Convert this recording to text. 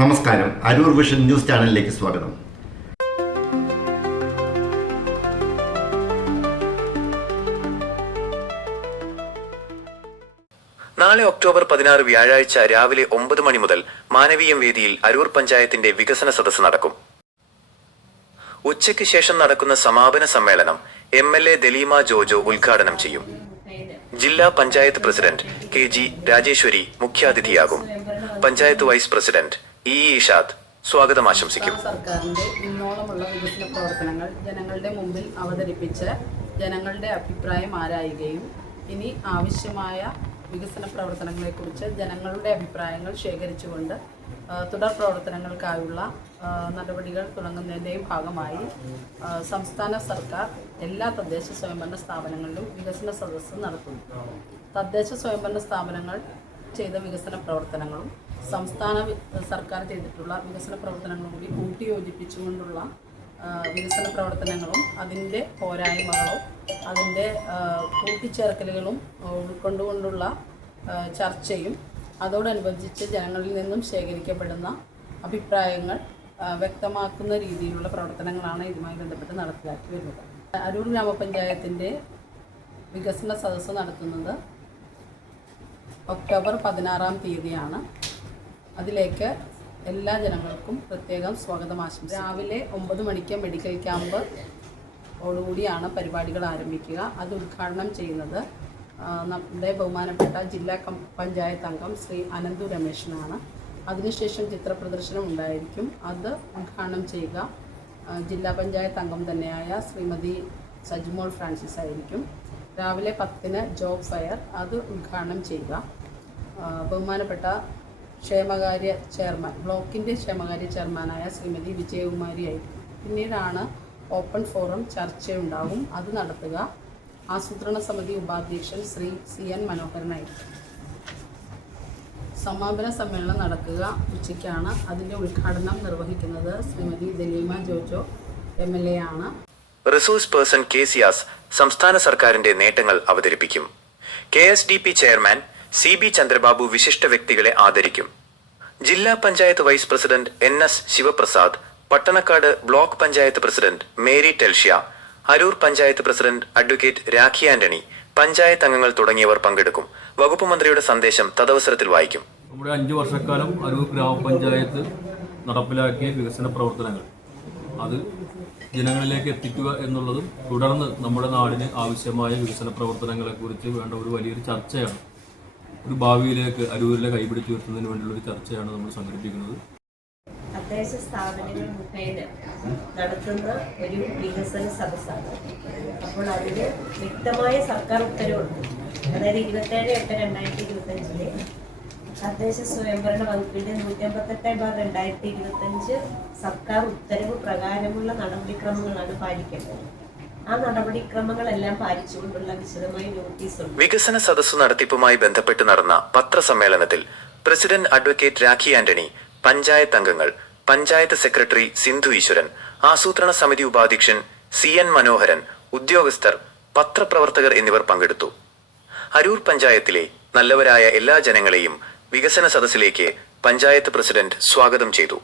നമസ്കാരം, Aroor vision news ചാനലിലേക്ക് സ്വാഗതം. നാളെ ഒക്ടോബർ 16 വ്യാഴാഴ്ച രാവിലെ 9 മണി മുതൽ മാനവീയം വേദിയിൽ അരൂർ പഞ്ചായത്തിന്റെ വികസന സദസ്സ് നടക്കും. ഉച്ചയ്ക്ക് ശേഷം നടക്കുന്ന സമാപന സമ്മേളനം MLA ദലീമ ജോജോ ഉദ്ഘാടനം ചെയ്യും. ജില്ലാ പഞ്ചായത്ത് പ്രസിഡന്റ് KG രാജേശ്വരി മുഖ്യാതിഥിയാകും. പഞ്ചായത്ത് വൈസ് പ്രസിഡന്റ് ഇഷാദ് സ്വാഗതം ആശംസിക്കും. സർക്കാരിന്റെ ഇന്നോളമുള്ള വികസന പ്രവർത്തനങ്ങൾ ജനങ്ങളുടെ മുമ്പിൽ അവതരിപ്പിച്ച് ജനങ്ങളുടെ അഭിപ്രായം ആരായുകയും ഇനി ആവശ്യമായ വികസന പ്രവർത്തനങ്ങളെക്കുറിച്ച് ജനങ്ങളുടെ അഭിപ്രായങ്ങൾ ശേഖരിച്ചുകൊണ്ട് തുടർ പ്രവർത്തനങ്ങൾക്കായുള്ള നടപടികൾ തുടങ്ങുന്നതിൻ്റെയും ഭാഗമായി സംസ്ഥാന സർക്കാർ എല്ലാ തദ്ദേശ സ്വയംഭരണ സ്ഥാപനങ്ങളിലും വികസന സദസ്സ് നടത്തുന്നു. തദ്ദേശ സ്വയംഭരണ സ്ഥാപനങ്ങൾ ചെയ്ത വികസന പ്രവർത്തനങ്ങളും സംസ്ഥാന സർക്കാർ ചെയ്തിട്ടുള്ള വികസന പ്രവർത്തനങ്ങളും കൂടി കൂട്ടിയോജിപ്പിച്ചുകൊണ്ടുള്ള വികസന പ്രവർത്തനങ്ങളും അതിൻ്റെ പോരായ്മകളും അതിൻ്റെ കൂട്ടിച്ചേർക്കലുകളും ഉൾക്കൊണ്ടുകൊണ്ടുള്ള ചർച്ചയും അതോടനുബന്ധിച്ച് ജനങ്ങളിൽ നിന്നും ശേഖരിക്കപ്പെടുന്ന അഭിപ്രായങ്ങൾ വ്യക്തമാക്കുന്ന രീതിയിലുള്ള പ്രവർത്തനങ്ങളാണ് ഇതുമായി ബന്ധപ്പെട്ട് നടപ്പിലാക്കി വരുന്നത്. അരൂർ ഗ്രാമപഞ്ചായത്തിൻ്റെ വികസന സദസ്സ് നടത്തുന്നത് ഒക്ടോബർ 16-ാം തീയതിയാണ്. അതിലേക്ക് എല്ലാ ജനങ്ങൾക്കും പ്രത്യേകം സ്വാഗതം ആശംസിക്കുന്നു. രാവിലെ 9 മണിക്ക് മെഡിക്കൽ ക്യാമ്പ് ഓടുകൂടിയാണ് പരിപാടികൾ ആരംഭിക്കുക. അത് ഉദ്ഘാടനം ചെയ്യുന്നത് നമ്മുടെ ബഹുമാനപ്പെട്ട ജില്ലാ പഞ്ചായത്ത് അംഗം ശ്രീ അനന്തു രമേശനാണ്. അതിനുശേഷം ചിത്രപ്രദർശനം ഉണ്ടായിരിക്കും. അത് ഉദ്ഘാടനം ചെയ്യുക ജില്ലാ പഞ്ചായത്ത് അംഗം തന്നെയായ ശ്രീമതി സജിമോൾ ഫ്രാൻസിസ് ആയിരിക്കും. രാവിലെ 10-ന് ജോബ് ഫെയർ, അത് ഉദ്ഘാടനം ചെയ്യുക ബഹുമാനപ്പെട്ട ക്ഷേമകാര്യ ചെയർമാൻ, ബ്ലോക്കിൻ്റെ ക്ഷേമകാര്യ ചെയർമാനായ ശ്രീമതി വിജയകുമാരി ആയിരിക്കും. പിന്നീടാണ് ഓപ്പൺ ഫോറം ചർച്ചയുണ്ടാകും, അത് നടത്തുക ആസൂത്രണ സമിതി ഉപാധ്യക്ഷൻ ശ്രീ CN മനോഹരനായിരിക്കും. സമാപന സമ്മേളനം നടക്കുക ഉച്ചയ്ക്കാണ്. അതിൻ്റെ ഉദ്ഘാടനം നിർവഹിക്കുന്നത് ശ്രീമതി ദലീമ ജോജോ MLA ആണ്. റിസോഴ്സ് പേഴ്സൺ KCS സംസ്ഥാന സർക്കാരിന്റെ നേട്ടങ്ങൾ അവതരിപ്പിക്കും. KSDP ചെയർമാൻ CB ചന്ദ്രബാബു വിശിഷ്ട വ്യക്തികളെ ആദരിക്കും. ജില്ലാ panchayat vice president NS Sivaprasad, Pattanakkad block panchayat president Mary Telshya, Aroor panchayat president advocate Rakhi Antony, panchayat അംഗങ്ങൾ തുടങ്ങിയവർ പങ്കെടുക്കും. വകുപ്പ് മന്ത്രിയുടെ സന്ദേശം തദവസരത്തിൽ വായിക്കും. നമ്മുടെ 5 വർഷക്കാലം അരൂർ ഗ്രാമപഞ്ചായത്ത് നടപ്പിലാക്കിയ വികസന പ്രവർത്തനങ്ങൾ അത് ജനങ്ങളിലേക്ക് എത്തിക്കുക എന്നുള്ളതും തുടർന്ന് നമ്മുടെ നാടിന് ആവശ്യമായ വികസന പ്രവർത്തനങ്ങളെക്കുറിച്ച് വേണ്ട ഒരു വലിയൊരു ചർച്ചയാണ്. ഒരു ഭാവിയിലേക്ക് അരൂരിലെ കൈപിടിച്ചു വരുത്തുന്നതിന് വേണ്ടിയുള്ള ഒരു ചർച്ചയാണ് നമ്മൾ സംഘടിപ്പിക്കുന്നത്. തദ്ദേശ സ്ഥാപനങ്ങൾ മുഖേന നടത്തുന്ന ഒരു വികസന സദസ്സാണ്. അപ്പോൾ അതിന് വ്യക്തമായ സർക്കാർ ഉത്തരവുണ്ട്. അതായത് 27/8/2025 തദ്ദേശ സ്വയംഭരണ വകുപ്പിന്റെ 158/2025 സർക്കാർ ഉത്തരവ് പ്രകാരമുള്ള നടപടിക്രമങ്ങളാണ് പാലിക്കേണ്ടത്. ആ നടപടിക്രമങ്ങളെല്ലാം പാലിച്ചുകൊണ്ടുള്ള വിശദമായ നോട്ടീസുണ്ട്. വികസന സദസ്സു നടത്തിപ്പുമായി ബന്ധപ്പെട്ട് നടന്ന പത്രസമ്മേളനത്തിൽ പ്രസിഡന്റ് അഡ്വക്കേറ്റ് രാഖി ആന്റണി, പഞ്ചായത്ത് അംഗങ്ങൾ, പഞ്ചായത്ത് സെക്രട്ടറി സിന്ധു ഈശ്വരൻ, ആസൂത്രണ സമിതി ഉപാധ്യക്ഷൻ CN മനോഹരൻ, ഉദ്യോഗസ്ഥർ, പത്രപ്രവർത്തകർ എന്നിവർ പങ്കെടുത്തു. അരൂർ പഞ്ചായത്തിലെ നല്ലവരായ എല്ലാ ജനങ്ങളെയും വികസന സദസ്സിലേക്ക് പഞ്ചായത്ത് പ്രസിഡന്റ് സ്വാഗതം ചെയ്തു.